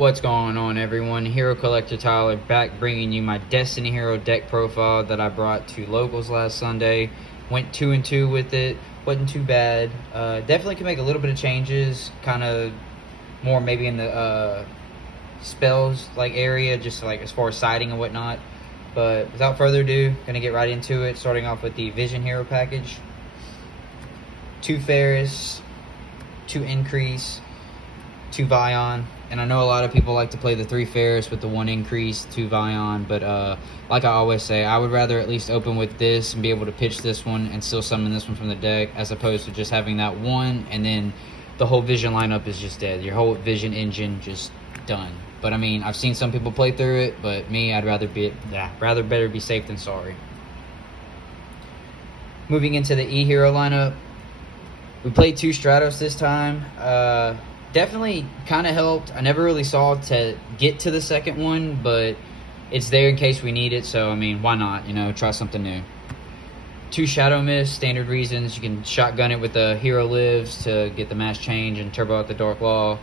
What's going on, everyone? Hero Collector Tyler back bringing you my Destiny Hero deck profile that I brought to locals last Sunday. Went 2-2 with it. Wasn't too bad. Definitely can make a little bit of changes, kind of more maybe in the spells like area, just like as far as siding and whatnot. But without further ado, gonna get right into it. Starting off with the Vision Hero package. 2 Ferris, 2 Increase, 2 Vion. And I know a lot of people like to play the 3 Ferris with the 1 Increase, 2 Vion, but like I always say, I would rather at least open with this and be able to pitch this one and still summon this one from the deck, as opposed to just having that one and then the whole Vision lineup is just dead. Your whole Vision engine just done. But I mean, I've seen some people play through it, but me, I'd rather better be safe than sorry. Moving into the E-Hero lineup, we played 2 Stratos this time. Definitely kind of helped. I never really saw to get to the second one, but it's there in case we need it. So, I mean, why not? You know, try something new. 2 Shadow Mist, standard reasons. You can shotgun it with the Hero Lives to get the mass change and turbo out the Dark Law,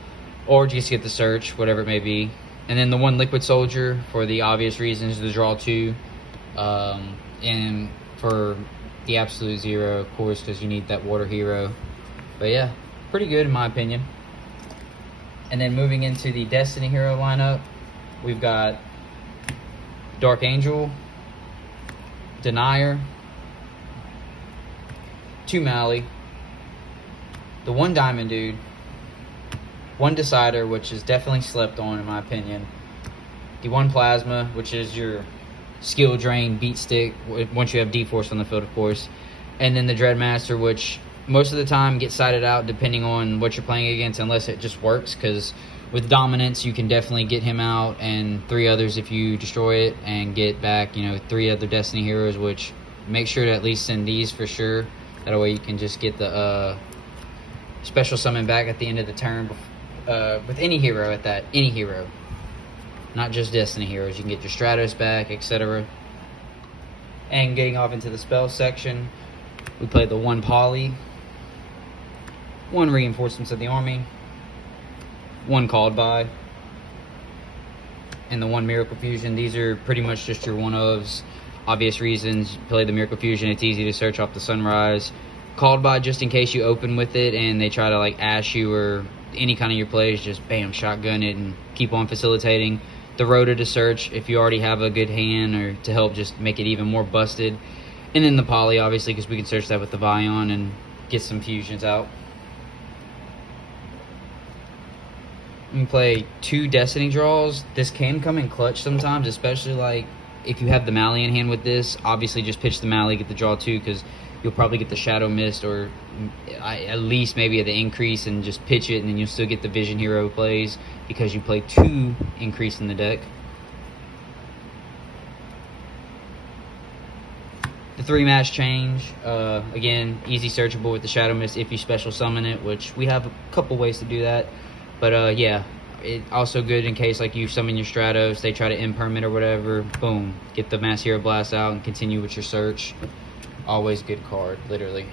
or just get the search, whatever it may be. And then the 1 Liquid Soldier for the obvious reasons, to draw 2. And for the absolute 0, of course, because you need that water hero. But yeah, pretty good in my opinion. And then moving into the Destiny Hero lineup, we've got Dark Angel, Denier, 2 Mally, the 1 Diamond Dude, 1 Decider, which is definitely slept on in my opinion, the 1 Plasma, which is your skill drain beat stick once you have D-Force on the field, of course, and then the Dreadmaster, which most of the time gets sided out depending on what you're playing against, unless it just works, because with Dominance you can definitely get him out and 3 others if you destroy it, and get back, you know, 3 other Destiny Heroes, which make sure to at least send these for sure. That way you can just get the special summon back at the end of the turn with any hero at that. Any hero. Not just Destiny Heroes. You can get your Stratos back, etc. And getting off into the spell section, we played the 1 Poly, 1 Reinforcements of the Army, 1 Called By, and the 1 Miracle Fusion. These are pretty much just your one-ofs. Obvious reasons, play the Miracle Fusion, it's easy to search off the Sunrise. Called By, just in case you open with it and they try to like ash you or any kind of your plays, just bam, shotgun it and keep on facilitating. The Rhoda to search if you already have a good hand, or to help just make it even more busted. And then the Poly, obviously, because we can search that with the Vion and get some fusions out. You can play 2 Destiny draws. This can come in clutch sometimes, especially like if you have the Mally in hand with this. Obviously, just pitch the Mally, get the draw 2, because you'll probably get the Shadow Mist, or at least maybe the Increase, and just pitch it, and then you'll still get the Vision Hero plays because you play 2 Increase in the deck. The 3 Mass Change, again, easy searchable with the Shadow Mist if you special summon it, which we have a couple ways to do that. But yeah, it also good in case like you summon your Stratos, they try to imperm it or whatever, boom, get the Mass Hero Blast out and continue with your search. Always good card, literally.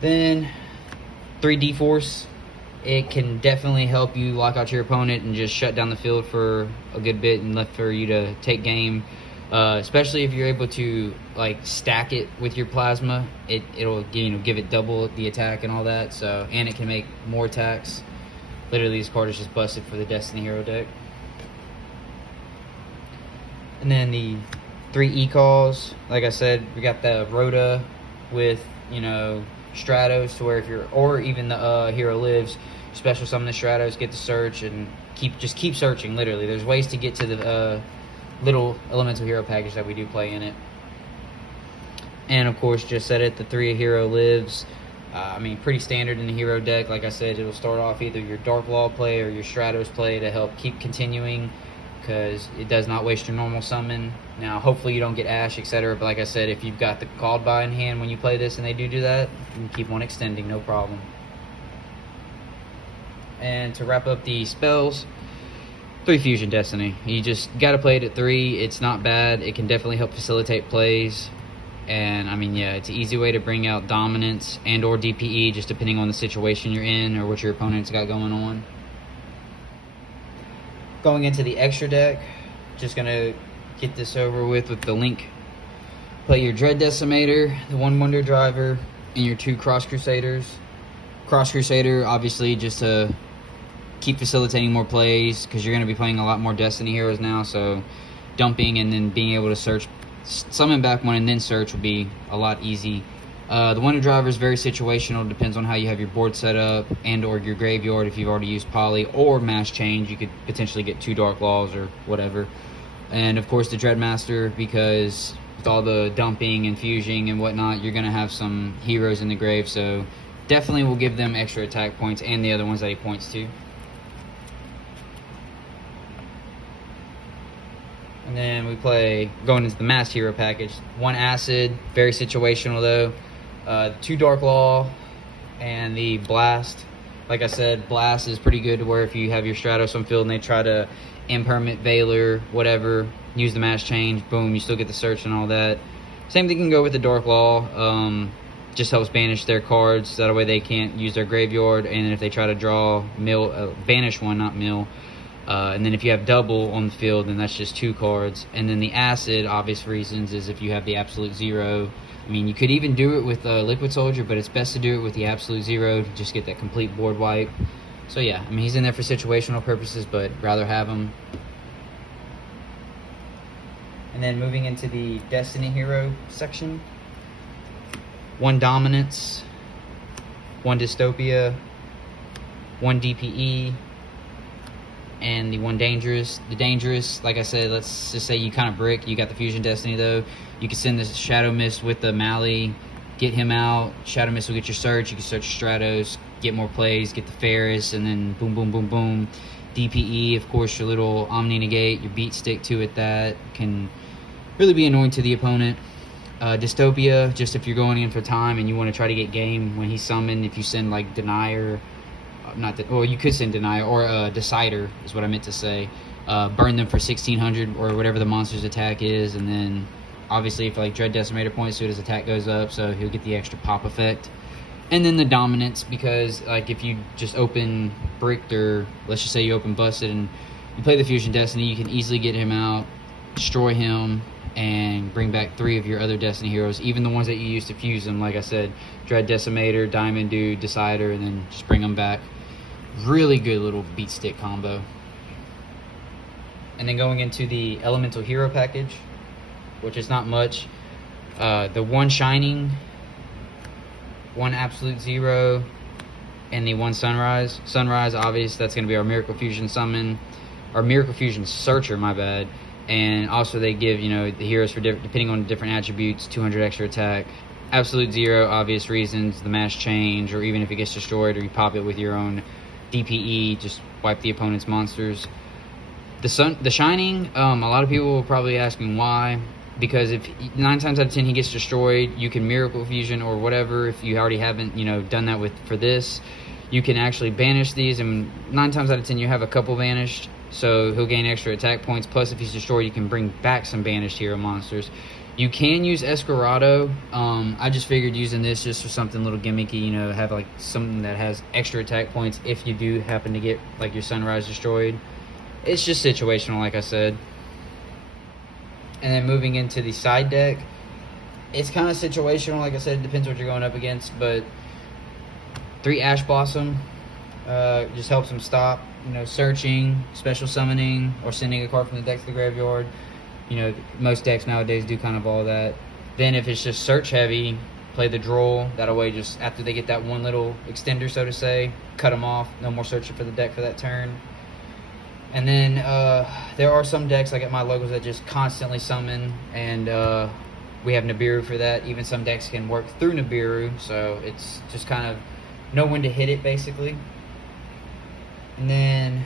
Then 3 D-Force. It can definitely help you lock out your opponent and just shut down the field for a good bit and left for you to take game. Especially if you're able to like stack it with your Plasma, it'll, you know, give it double the attack and all that. So, and it can make more attacks. Literally, this card is just busted for the Destiny Hero deck. And then the 3 E-Calls, like I said, we got the Rhoda with, you know, Stratos, to where if you're, or even the Hero Lives, special summon the Stratos, get the search, and keep searching. Literally, there's ways to get to the little elemental hero package that we do play in it. And of course, just said it, the 3 Hero Lives. I mean, pretty standard in the hero deck. Like I said, it'll start off either your Dark Law play or your Stratos play to help keep continuing, because it does not waste your normal summon. Now, hopefully you don't get Ash, etc. But like I said, if you've got the Called By in hand when you play this and they do that, you can keep on extending, no problem. And to wrap up the spells, 3 Fusion Destiny. You just got to play it at 3. It's not bad. It can definitely help facilitate plays. And I mean, yeah, it's an easy way to bring out dominance and or DPE, just depending on the situation you're in or what your opponent's got going on. Going into the extra deck, just gonna get this over with the link. Play your Dread Decimator, the 1 Wonder Driver, and your 2 Cross Crusaders. Cross Crusader, obviously, just to keep facilitating more plays, because you're going to be playing a lot more Destiny Heroes now, so dumping and then being able to search, summon back one and then search will be a lot easy. The Wonder Driver is very situational, depends on how you have your board set up and or your graveyard. If you've already used Poly or Mass Change, you could potentially get 2 Dark Laws or whatever. And of course the Dreadmaster, because with all the dumping and fusing and whatnot, you're going to have some heroes in the grave, so definitely will give them extra attack points and the other ones that he points to. And then we play, going into the Masked Hero package, 1 Acid, very situational though. 2 Dark Law, and the Blast. Like I said, Blast is pretty good to where if you have your Stratos on field and they try to impermanent Veiler, whatever, use the Mass Change, boom, you still get the search and all that. Same thing can go with the Dark Law. Just helps banish their cards, that way they can't use their graveyard, and if they try to draw banish one, not mill. And then if you have double on the field, then that's just 2 cards. And then the Acid, obvious reasons, is if you have the Absolute Zero. I mean, you could even do it with Liquid Soldier, but it's best to do it with the Absolute Zero to just get that complete board wipe. So yeah, I mean, he's in there for situational purposes, but rather have him. And then moving into the Destiny Hero section, 1 Dominance, 1 Dystopia, 1 DPE, and the 1 Dangerous. The Dangerous, like I said, let's just say you kind of brick. You got the Fusion Destiny though. You can send the Shadow Mist with the Mali, get him out. Shadow Mist will get your search. You can search your Stratos, get more plays, get the Ferris, and then boom, boom, boom, boom. DPE, of course, your little Omni Negate, your beat stick to it that can really be annoying to the opponent. Dystopia, just if you're going in for time and you want to try to get game when he's summoned, if you send like Denier, you could send Denier or Decider is what I meant to say. Burn them for 1600 or whatever the monster's attack is, and then obviously if like Dread Decimator points to it, his attack goes up, so he'll get the extra pop effect. And then the Dominance, because like if you just open bricked, or let's just say you open busted and you play the Fusion Destiny, you can easily get him out, destroy him, and bring back 3 of your other Destiny heroes, even the ones that you used to fuse them. Like I said, Dread Decimator, Diamond Dude, Decider, and then just bring them back. Really good little beat stick combo. And then going into the Elemental Hero package, which is not much. The 1 Shining, 1 Absolute Zero, and the 1 Sunrise. Sunrise, obvious, that's going to be our Miracle Fusion summon, our Miracle Fusion Searcher, my bad. And also they give, you know, the heroes for depending on different attributes, 200 extra attack. Absolute Zero, obvious reasons, the Mass Change, or even if it gets destroyed or you pop it with your own DPE, just wipe the opponent's monsters. The Shining, a lot of people will probably asking why, because if 9 times out of 10 he gets destroyed, you can Miracle Fusion or whatever. If you already haven't, you know, done that for this, you can actually banish these, and 9 times out of 10 you have a couple banished, so he'll gain extra attack points. Plus, if he's destroyed, you can bring back some banished hero monsters. You can use Escarado. I just figured using this just for something a little gimmicky, you know, have like something that has extra attack points if you do happen to get like your Sunrise destroyed. It's just situational, like I said. And then moving into the side deck, it's kind of situational, like I said, it depends what you're going up against, but 3 Ash Blossom just helps them stop, you know, searching, special summoning, or sending a card from the deck to the graveyard. You know, most decks nowadays do kind of all that. Then if it's just search heavy, play the Droll. That way, just after they get that one little extender, so to say, cut them off. No more searching for the deck for that turn. And then there are some decks, like at my logos, that just constantly summon, and we have Nibiru for that. Even some decks can work through Nibiru, so it's just kind of know when to hit it, basically. And then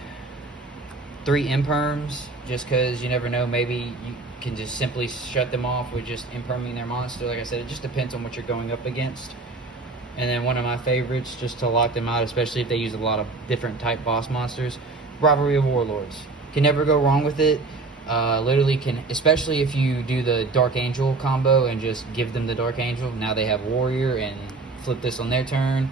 3 Imperms, just because you never know, maybe you can just simply shut them off with just imperming their monster. Like I said, it just depends on what you're going up against. And then one of my favorites, just to lock them out, especially if they use a lot of different type boss monsters, Rivalry of Warlords. Can never go wrong with it. Literally can, especially if you do the Dark Angel combo and just give them the Dark Angel. Now they have Warrior and flip this on their turn.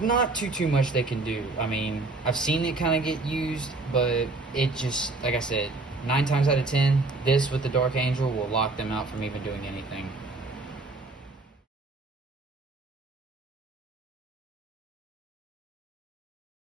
not too much they can do. I mean, I've seen it kind of get used, but it just, like I said, 9 times out of 10, this with the Dark Angel will lock them out from even doing anything.